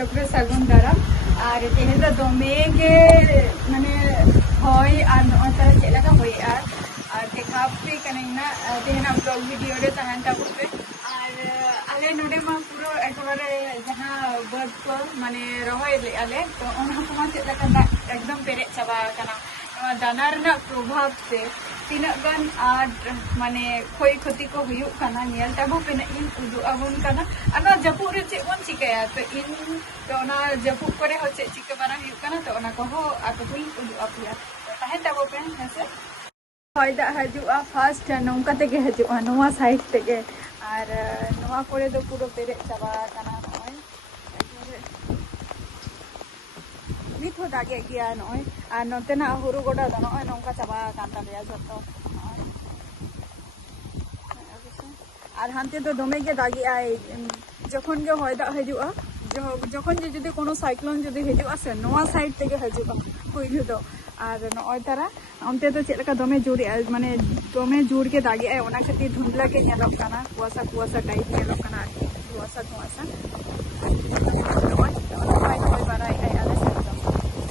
blog रे सागुन दाराम और तेहे the दोमे के माने होय और नोतर चेलका होय और देखा पे कनेना तेहना ब्लॉग वीडियो रे तहन ता पे और आले नोडे मा पूरा एकबारे जहां बर्ड को माने रहोय ले आले तो ओना को मा चेलका एकदम पेरे चाबा कना दाना रना प्रभाव से तीना गान आड माने खोई खती को हुयुक काना नेल ताबो पेने इन उदु आबुन काना आना जपु रे चे बोन चिकाया तो इन तो ओना जपु करे हो चे चिका बारा हुयुक काना तो ओना को हो आको हुई उदु आपिया ताहेन ताबो पे हेसे होयदा हजुआ फास्ट नौका तेगे हजुआ नोवा साइड तेगे और नोवा कोरे दो पूरो पेरे चाबा काना होय नित हो दागे गया नय और नतेना हुरु गोडा द नय नौका चाबा कांता गया जतो और हानते तो दोमे के दागे आय जखन के होयदा हजुआ जखन जदि कोनो साइक्लोन जदि हजुआ से नोवा साइड तेगे हजुआ पहिलु दो और नय तारा अंते तो चेलका दोमे जोड़ी माने दोमे जोड़ के दागे आय ओना खातिर धुंधला के नेलक काना कुआसा टाइप नेलक काना कुआसा नय बाराय आय आले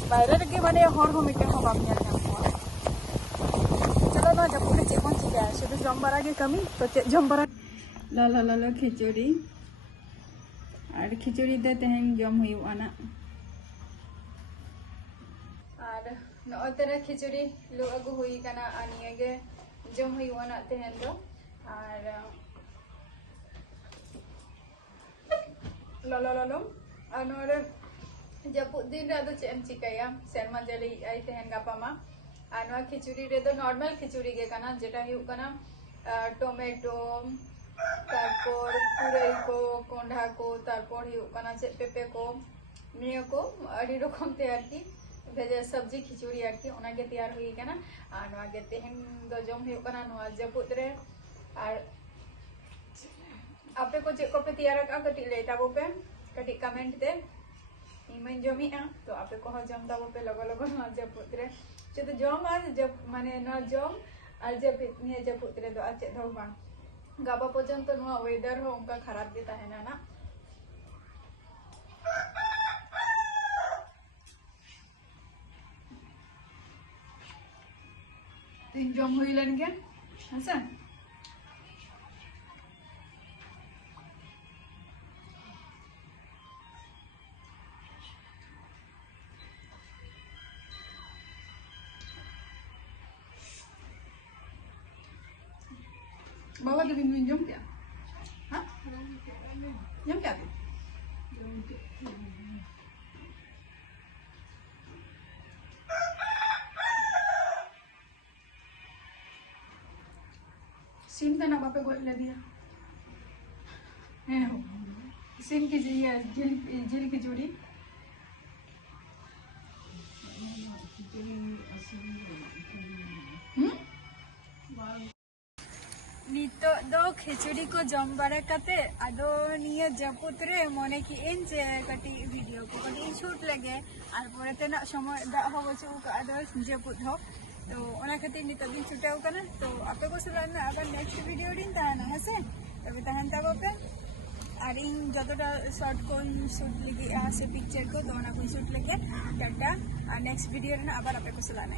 बाहर के माने हर हो मिटे हो बाम नेल नाम चलो ना जब के चेक पहुंच गया शुद्ध जमबारा के कमी तो जमबारा ला खिचड़ी और खिचड़ी दे तेहन जम हुई आना और नोतरा खिचड़ी लो अगु हुई कना आनिए गे जम हुई आना तेहन दो और लो और नोरे जब दिन रे चेम चिकाया सेरमा जली आई तेहन गापामा और खिचड़ी रे तो नॉर्मल खिचड़ी गे कना जेटा हुई कना टोमेटो तारपोर पुरई को कोंढा को तारपोर हुई कना चे पेपे को नियो को अड़ी रकम तैयार की भेजे सब्जी खिचड़ी आकी ओना के तैयार हुई कना और नवा के तेहन दो जम हुई कना नवा जपुत रे और आपे को चे को पे तैयार का कटी ले ताबो पे कटी कमेंट दे इमन जमी तो आपे को जम ताबो पे लगो नवा जपुत रे चे तो जम आज जब माने न जम और जब निये जपुत रे दो आचे दो बा गाबा पर्यंत तो नवा वेदर हो उनका खराब देता है ना तीन जम हुई लन के हसन बाबा तो बिन जम क्या हाँ जम क्या सिम का ना बापे को ले दिया है सिम की जिल की जोड़ी नितो दो खिचड़ी को जम बारा कते आदो निया जपुत रे मने की इन जे कटी वीडियो को कटी शूट लगे और पोरेते ना समय दा हो बचु का आदो जपुत हो तो ओना खातिर नितो दिन छुटाव कना तो आपे को सुलाना अगर नेक्स्ट वीडियो दिन ताना हसे तबे तहन ताबो पे और इन जतटा शॉर्ट को शूट लगे आ से पिक्चर को दोना को शूट लगे टाटा और नेक्स्ट वीडियो रे ना आबार आपे को सुलाना